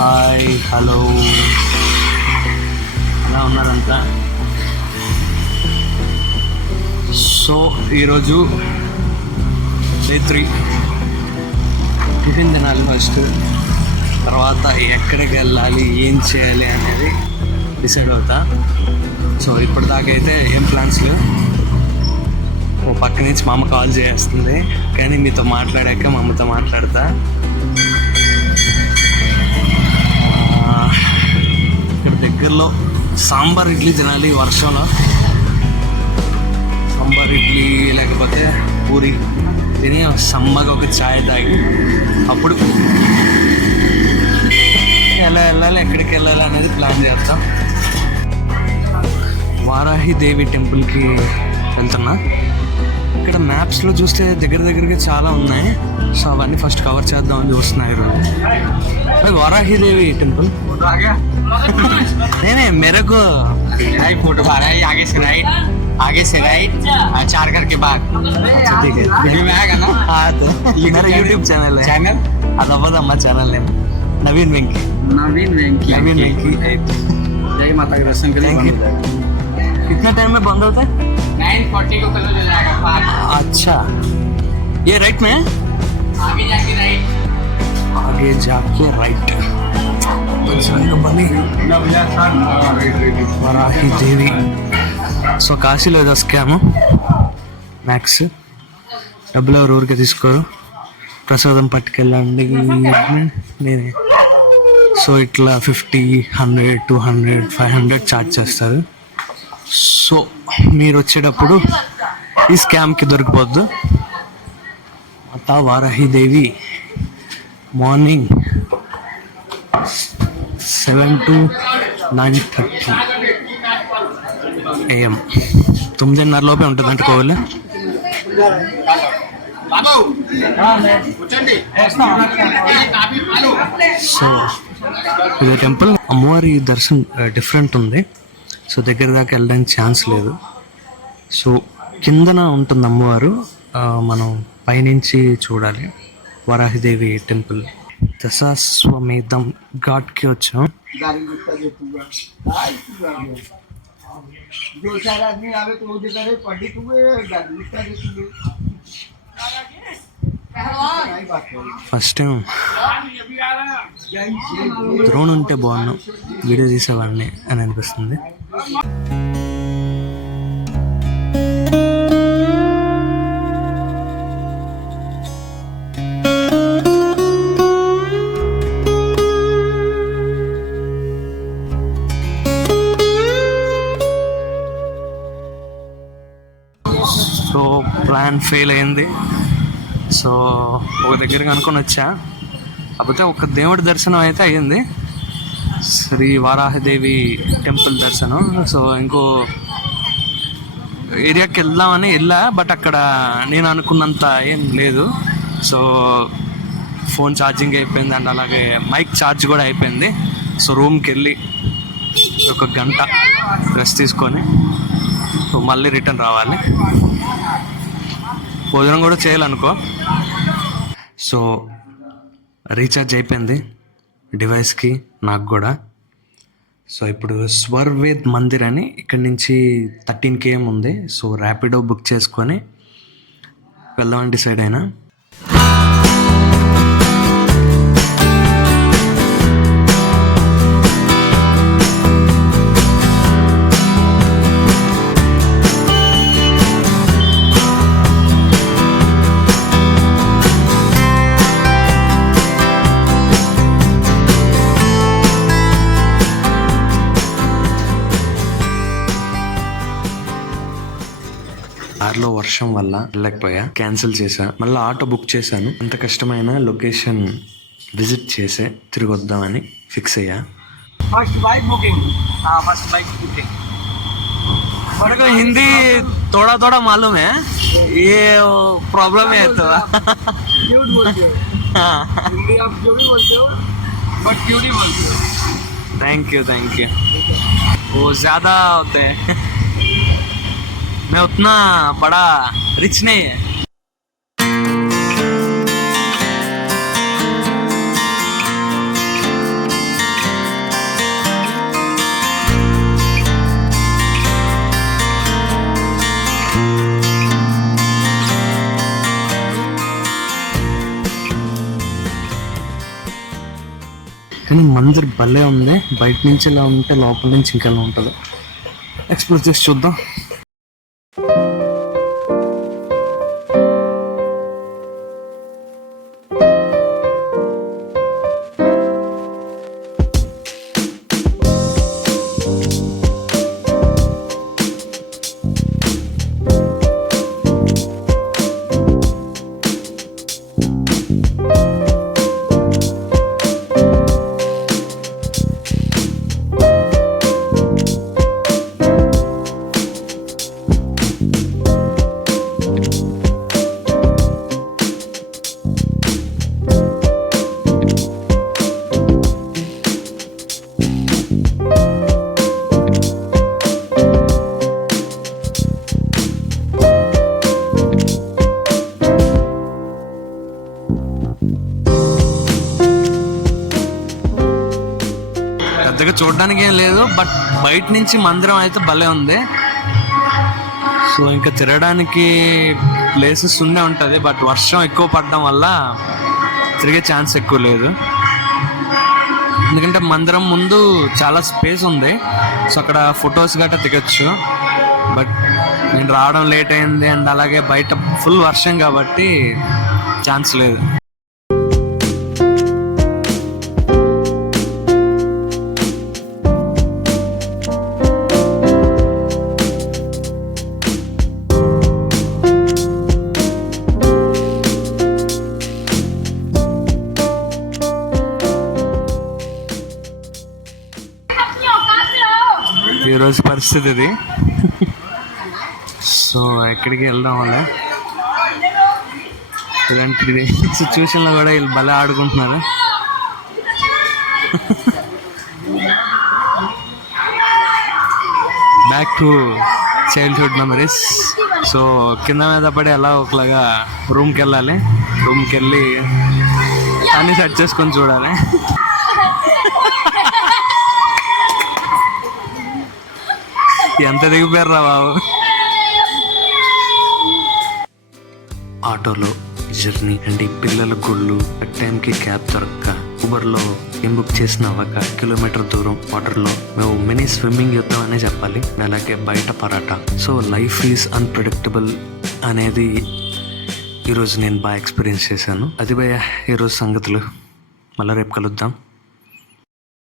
Hi hello, ఎలా ఉన్నారంతా? So ఈరోజు day 3 tiffin తినాలి ఫస్ట్, తర్వాత ఎక్కడికి వెళ్ళాలి ఏం చేయాలి అనేది డిసైడ్ అవుతా. సో ఇప్పటిదాకైతే ఏం ప్లాన్స్ లేవు. ఓ పక్క నుంచి మా అమ్మ కాల్ చేస్తుంది, కానీ మీతో మాట్లాడాక మా అమ్మతో మాట్లాడతా. ఇక్కడ దగ్గరలో సాంబార్ ఇడ్లీ తినాలి వర్షంలో. సాంబార్ ఇడ్లీ లేకపోతే పూరి తిని సమ్మగా ఒక ఛాయ్ తాగి అప్పుడు ఎలా వెళ్ళాలి ఎక్కడికి వెళ్ళాలి అనేది ప్లాన్ చేస్తాం. వారాహి దేవి టెంపుల్కి వెళ్తున్నా. ఇక్కడ మ్యాప్స్లో చూస్తే దగ్గరగా చాలా ఉన్నాయి. సో అవన్నీ ఫస్ట్ కవర్ చేద్దామని చూస్తున్నాయి ఈరోజు. వారాహి దేవి టెంపుల్ नहीं मेरे को फोटो आ रहा है आगे से राइट 4 करके बाद। ठीक है, वीडियो में आएगा ना? हाँ तो मेरा यूट्यूब चैनल है। అది అవ్వదమ్మా ఛానల్ నేమ్ నవీన్ వెంకీ. जय माता के दर्शन के लिए। कितने टाइम में बंद होता है? 9:40 को कल हो जाएगा। अच्छा, ये राइट में है? आगे जाके राइट వారాహి దేవి. సో కాశీలో ఏదో స్కాము, మ్యాక్స్ డబ్బులు ఎవరు ఊరికే తీసుకోరు, ప్రసాదం పట్టుకెళ్ళండి నేనే. సో ఇట్లా 50, 100, 200, 500 ఛార్జ్ చేస్తారు. సో మీరు వచ్చేటప్పుడు ఈ స్కామ్కి దొరికిపోద్దు. మాతా వారాహి దేవి మార్నింగ్ 7 to 9:30 AM 9:30 లోపే ఉంటుంది అంటుకోవాలి. సో ఇది టెంపుల్. అమ్మవారి దర్శనం డిఫరెంట్ ఉంది. సో దగ్గర దాకా వెళ్ళడానికి ఛాన్స్ లేదు. సో కిందన ఉంటుంది అమ్మవారు, మనం పైనుంచి చూడాలి. వారాహిదేవి టెంపుల్ దశాశ్వమేధం ఘాట్కి వచ్చాం. ఫస్ట్ టైం డ్రోన్ ఉంటే బాగున్నాం, వీడియో తీసేవాడిని అని అనిపిస్తుంది. సో ప్లాన్ ఫెయిల్ అయింది. సో ఒక దగ్గరికి అనుకొని వచ్చా, కాకపోతే ఒక దేవుడి దర్శనం అయితే అయ్యింది, శ్రీ వారాహిదేవి టెంపుల్ దర్శనం. సో ఇంకో ఏరియాకి వెళ్దామని వెళ్ళా, బట్ అక్కడ నేను అనుకున్నంత ఏం లేదు. సో ఫోన్ ఛార్జింగ్ అయిపోయింది అండ్ అలాగే మైక్ ఛార్జ్ కూడా అయిపోయింది. సో రూమ్కి వెళ్ళి ఒక గంట రెస్ట్ తీసుకొని సో మళ్ళీ రిటర్న్ రావాలి. భోజనం కూడా చేయాలనుకో. సో రీఛార్జ్ అయిపోయింది డివైస్కి, నాకు కూడా. సో ఇప్పుడు స్వర్వేద్ మందిర్ అని ఇక్కడి నుంచి 13 km ఉంది. సో ర్యాపిడో బుక్ చేసుకొని వెళ్దామని డిసైడ్ అయినా. కార్లో వర్షం వల్ల వెళ్ళకపోయా, క్యాన్సిల్ చేశా. మళ్ళీ ఆటో బుక్ చేశాను. ఎంత కష్టమైన లొకేషన్ విజిట్ చేసే తిరిగి వద్దామని ఫిక్స్ అయ్యా. फर्स्ट बाइक बुकिंग मेरे को हिंदी थोड़ा थोड़ा मालूम है, ये प्रॉब्लम है तो क्यूट बोलते हो। हिंदी आप जो भी बोलते हो बट क्यूट ही बोलते हो। थैंक यू वो ज़्यादा होते हैं मैं उतना बड़ा रिच नहीं है. కానీ మందిర్ భలే ఉంది. బయట నుంచి ఇలా ఉంటే లోపల నుంచి ఇంకా ఎలా ఉంటుందో ఎక్స్ప్లోర్ చేసి చూద్దాం. పెద్దగా చూడడానికి ఏం లేదు, బట్ బయట నుంచి మందిరం అయితే భలే ఉంది. సో ఇంకా తిరగడానికి ప్లేసెస్ ఉండే ఉంటుంది, బట్ వర్షం ఎక్కువ పడడం వల్ల తిరిగే ఛాన్స్ ఎక్కువ లేదు. ఎందుకంటే మందిరం ముందు చాలా స్పేస్ ఉంది, సో అక్కడ ఫొటోస్ గట్రా దిగచ్చు. బట్ నేను రావడం లేట్ అయింది అండ్ అలాగే బయట ఫుల్ వర్షం కాబట్టి ఛాన్స్ లేదు. ఈరోజు పరిస్థితి ఇది. సో ఎక్కడికి వెళ్దాం వల్ల ఇలాంటి సిచ్యువేషన్లో కూడా వీళ్ళు భలే ఆడుకుంటున్నారు. Back to childhood memories. So కింద మీద పడి అలా ఒకలాగా రూమ్కి వెళ్ళాలి. రూమ్కి వెళ్ళి అన్నీ సెట్ చేసుకొని చూడాలి. ఎంత దిగిపోయారు రా బాబు. ఆటోలో జర్నీ అండ్ ఈ పిల్లల గుళ్ళు, టైంకి క్యాబ్ దొరక్క, ఊబర్లో ఏం బుక్ చేసిన అవ్వక, కిలోమీటర్ దూరం వాటర్లో మేము మినీ స్విమ్మింగ్ చేద్దాం అనే చెప్పాలి. అలాగే బయట paratha. So life is unpredictable అనేది ఈరోజు నేను బాగా ఎక్స్పీరియన్స్ చేశాను. అది భయ్యా ఈరోజు సంగతులు. మళ్ళీ రేపు కలుద్దాం.